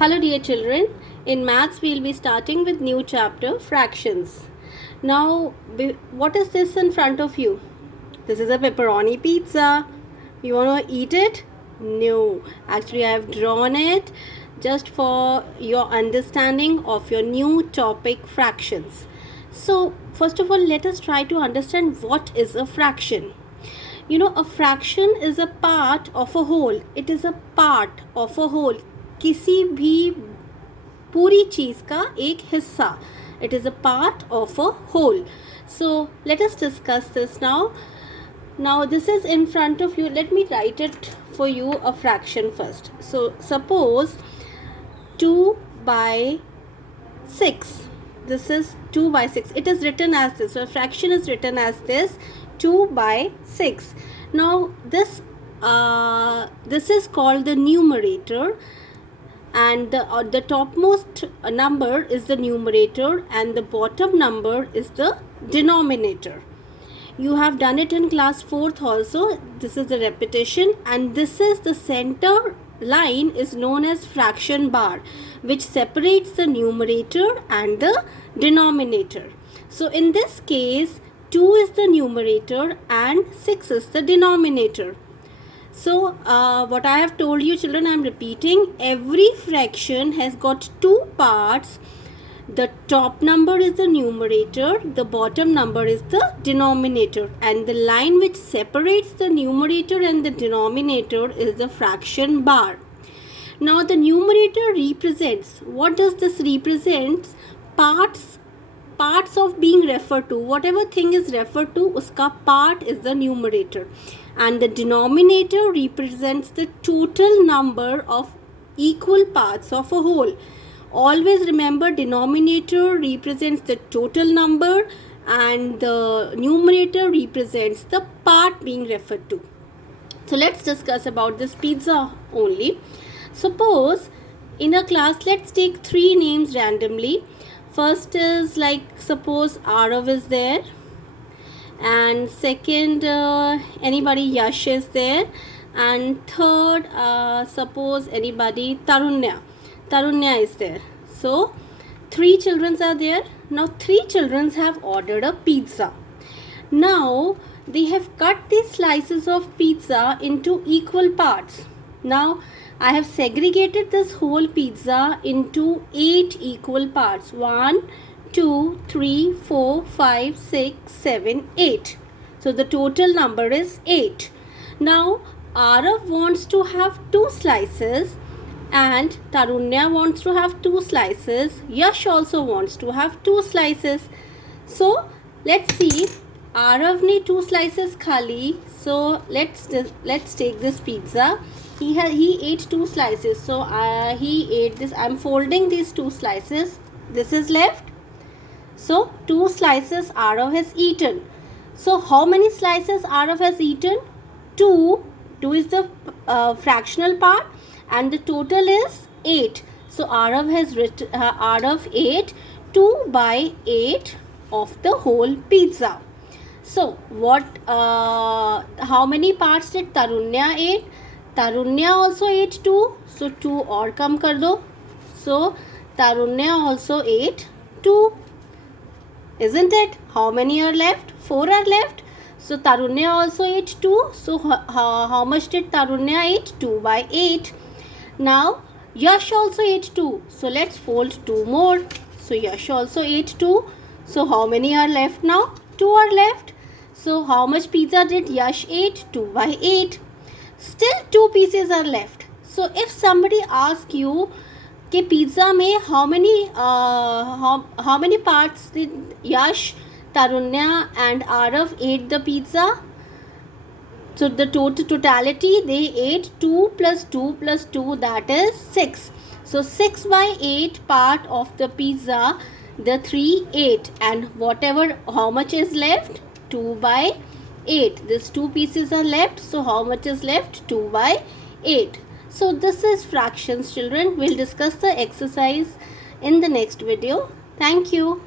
Hello dear children, in maths we will be starting with new chapter fractions. Now what is this in front of you? This is a pepperoni pizza. You want to eat it? No, actually I have drawn it just for your understanding of your new topic fractions. So first of all, let us try to understand what is a fraction. A fraction is a part of a whole. It is a part of a whole. किसी भी पूरी चीज़ का एक हिस्सा. It is a part of a whole. So let us discuss this now. Now this is in front of you. Let me write it for you, a fraction first. So suppose 2 by 6. This is 2 by 6. It is written as this. So a fraction is written as this, 2 by 6. Now this is called the numerator, and the topmost number is the numerator and the bottom number is the denominator. You have done it in class 4th also. This is the repetition, and this is the center line is known as fraction bar, which separates the numerator and the denominator. So in this case 2 is the numerator and 6 is the denominator. So what I have told you children, I am repeating. Every fraction has got two parts. The top number is the numerator, the bottom number is the denominator, and the line which separates the numerator and the denominator is the fraction bar. Now the numerator represents, what does this represent? Parts of being referred to. Whatever thing is referred to, uska part is the numerator, and the denominator represents the total number of equal parts of a whole. Always remember, denominator represents the total number and the numerator represents the part being referred to. So let's discuss about this pizza only. Suppose in a class, let's take 3 names randomly. First is, like, suppose Arav is there, and second anybody Yash is there, and third suppose anybody Tarunya is there. So 3 children are there. Now 3 children have ordered a pizza. Now they have cut these slices of pizza into equal parts. Now I have segregated this whole pizza into 8 equal parts. 1, 2, 3, 4, 5, 6, 7, 8. So the total number is 8. Now Arav wants to have 2 slices and Tarunya wants to have 2 slices. Yash also wants to have 2 slices. So let's see. Arav ne 2 slices khali. So let's take this pizza. He ate 2 slices. So he ate this. I'm folding these 2 slices. This is left. So 2 slices Arav has eaten. So how many slices Arav has eaten? 2. 2 is the fractional part, and the total is 8. So Arav ate 2 by 8 of the whole pizza. So how many parts did Tarunya ate? Tarunya also ate 2. So 2 और कम कर दो. So Tarunya also ate 2. Isn't it? How many are left? 4 are left. So Tarunya also ate 2. So how much did Tarunya eat? 2 by 8. Now Yash also ate 2. So let's fold 2 more. So Yash also ate 2. So how many are left now? 2 are left. So how much pizza did Yash eat? 2 by 8. Still 2 pieces are left. So if somebody asks you कि pizza में how many parts did Yash, Tarunya and Arav ate the pizza? So the totality they ate 2 plus 2 plus 2, that is 6. So 6 by 8 part of the pizza the 3 ate, and whatever, how much is left? 2 by 8. These 2 pieces are left. So how much is left? 2 by 8. So this is fractions children. We'll discuss the exercise in the next video. Thank you.